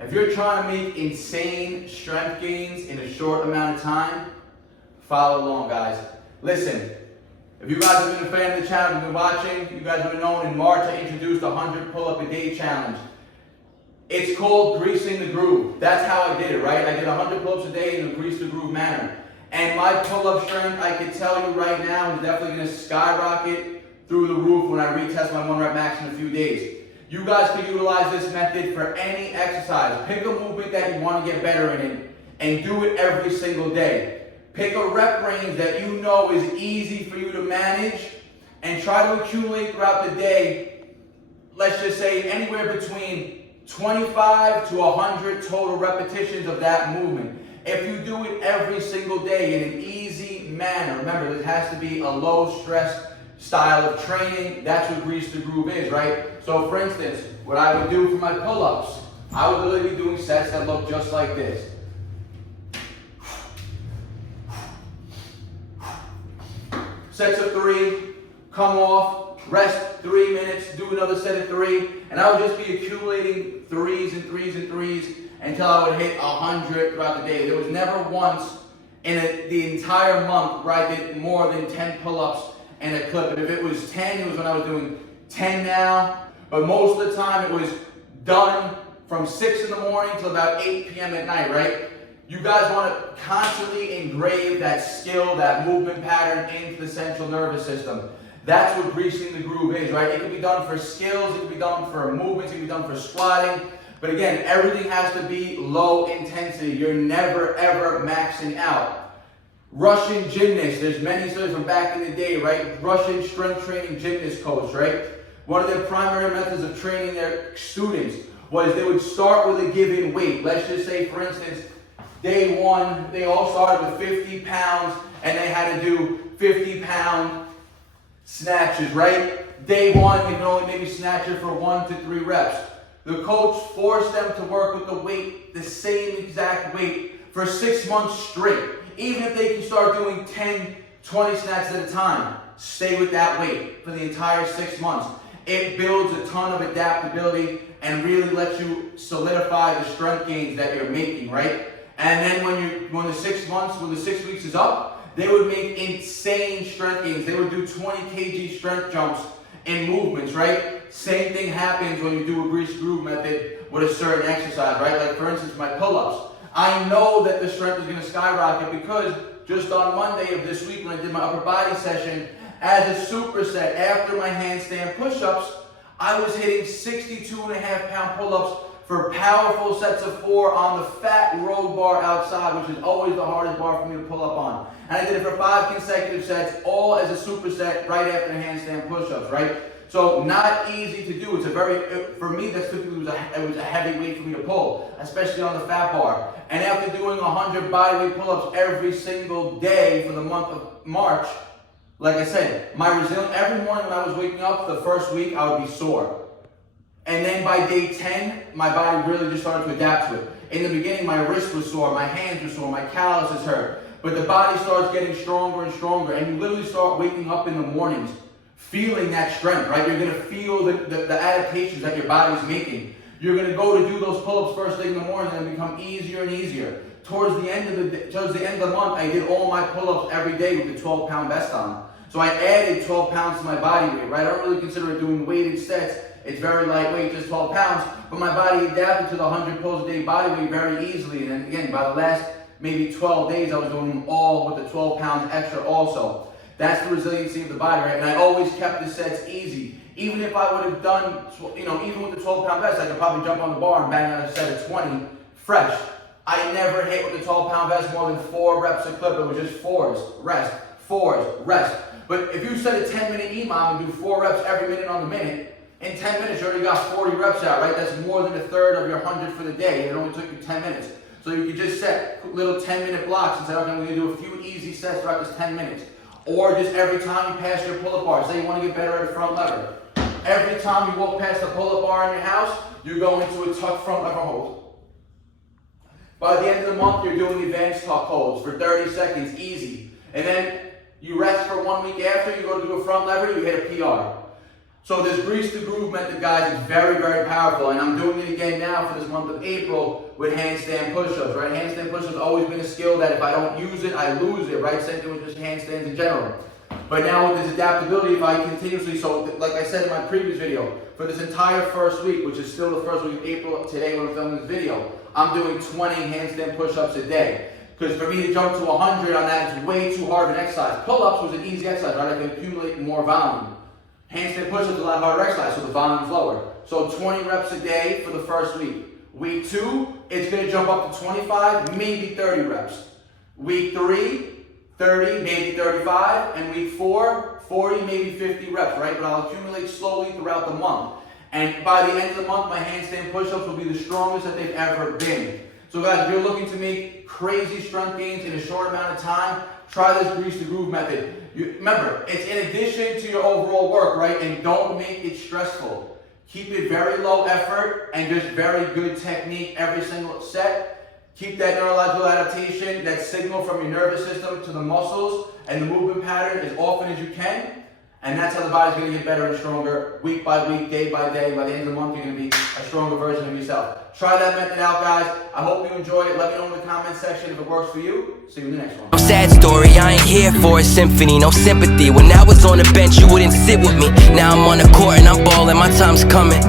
If you're trying to make insane strength gains in a short amount of time, follow along, guys. Listen, if you guys have been a fan of the channel, you've been watching, you guys would have known in March I introduced a 100 pull-up a day challenge. It's called greasing the groove. That's how I did it, right? I did 100 pull-ups a day in a grease the groove manner. And my pull-up strength, I can tell you right now, is definitely going to skyrocket through the roof when I retest my 1 rep max in a few days. You guys can utilize this method for any exercise. Pick a movement that you want to get better in and do it every single day. Pick a rep range that you know is easy for you to manage and try to accumulate throughout the day, let's just say anywhere between 25 to 100 total repetitions of that movement. If you do it every single day in an easy manner, remember this has to be a low stress style of training. That's what grease the groove is, right? So for instance, what I would do for my pull-ups, I would literally be doing sets that look just like this. Sets of 3, come off, rest 3 minutes, do another set of 3, and I would just be accumulating 3s and 3s and 3s until I would hit 100 throughout the day. There was never once in the entire month where I did more than 10 pull-ups in a clip. And if it was 10, it was when I was doing 10 now. But most of the time it was done from 6 in the morning till about 8 p.m. at night, right? You guys want to constantly engrave that skill, that movement pattern into the central nervous system. That's what greasing the groove is, right? It can be done for skills, it can be done for movements, it can be done for squatting. But again, everything has to be low intensity. You're never, ever maxing out. Russian gymnasts, there's many studies from back in the day, right? Russian strength training gymnast coach, right? One of their primary methods of training their students was they would start with a given weight. Let's just say, for instance, day 1, they all started with 50 pounds and they had to do 50-pound snatches, right? Day 1, they can only maybe snatch it for 1 to 3 reps. The coach forced them to work with the weight, the same exact weight, for 6 months straight. Even if they can start doing 10, 20 snatches at a time, stay with that weight for the entire 6 months. It builds a ton of adaptability and really lets you solidify the strength gains that you're making, right? And then when the 6 weeks is up, they would make insane strength gains. They would do 20 kg strength jumps in movements, right? Same thing happens when you do a grease groove method with a certain exercise, right? Like for instance, my pull-ups. I know that the strength is going to skyrocket because just on Monday of this week when I did my upper body session, as a superset after my handstand push-ups, I was hitting 62.5-pound pull-ups for powerful sets of 4 on the fat road bar outside, which is always the hardest bar for me to pull up on. And I did it for 5 consecutive sets, all as a superset right after the handstand push-ups, right? So not easy to do. It's a for me, that's typically it was a heavy weight for me to pull, especially on the fat bar. And after doing 100 bodyweight pull-ups every single day for the month of March, like I said, my resilience, every morning when I was waking up, the first week, I would be sore. And then by day 10, my body really just started to adapt to it. In the beginning, my wrist was sore, my hands were sore, my calluses hurt. But the body starts getting stronger and stronger, and you literally start waking up in the mornings feeling that strength, right? You're going to feel the adaptations that your body's making. You're going to go to do those pull-ups first thing in the morning, and they become easier and easier. Towards the end of the month, I did all my pull-ups every day with the 12-pound vest on. So I added 12 pounds to my body weight, right? I don't really consider it doing weighted sets. It's very lightweight, just 12 pounds, but my body adapted to the 100 pulls a day body weight very easily. And then again, by the last maybe 12 days, I was doing them all with the 12 pounds extra also. That's the resiliency of the body, right? And I always kept the sets easy. Even if I would have done, even with the 12-pound vest, I could probably jump on the bar and bang out a set of 20 fresh. I never hit with the 12-pound vest more than 4 reps a clip. It was just 4s, rest, 4s, rest. But if you set a 10-minute EMOM and do 4 reps every minute on the minute, in 10 minutes you already got 40 reps out, right? That's more than a third of your 100 for the day. It only took you 10 minutes. So you could just set little 10-minute blocks and say, okay, I'm going to do a few easy sets throughout this 10 minutes. Or just every time you pass your pull-up bar, say you want to get better at a front lever. Every time you walk past the pull-up bar in your house, you're going into a tuck front lever hold. By the end of the month, you're doing advanced tuck holds for 30 seconds, easy. And then you rest for 1 week after, you go to do a front lever, you hit a PR. So this grease the groove method, guys, is very, very powerful, and I'm doing it again now for this month of April with handstand push-ups, right? Handstand push-ups have always been a skill that if I don't use it, I lose it, right? Same thing with just handstands in general. But now with this adaptability, if I continuously, so like I said in my previous video, for this entire first week, which is still the first week of April, today when I'm filming this video, I'm doing 20 handstand push-ups a day. Because for me to jump to 100 on that is way too hard of an exercise. Pull-ups was an easy exercise, right? I can accumulate more volume. Handstand push-ups is a lot harder exercise, so the volume is lower. So 20 reps a day for the first week. Week 2, it's going to jump up to 25, maybe 30 reps. Week 3, 30, maybe 35, and week 4, 40, maybe 50 reps, right? But I'll accumulate slowly throughout the month. And by the end of the month, my handstand push-ups will be the strongest that they've ever been. So guys, if you're looking to make crazy strength gains in a short amount of time, try this grease the groove method. Remember, it's in addition to your overall work, right? And don't make it stressful. Keep it very low effort and just very good technique every single set. Keep that neurological adaptation, that signal from your nervous system to the muscles and the movement pattern as often as you can. And that's how the body's going to get better and stronger week by week, day by day. By the end of the month, you're going to be a stronger version of yourself. Try that method out, guys. I hope you enjoy it. Let me know in the comment section if it works for you. See you in the next one. No sad story, I ain't here for a symphony, no sympathy. When I was on the bench, you wouldn't sit with me. Now I'm on the court and I'm balling, my time's coming.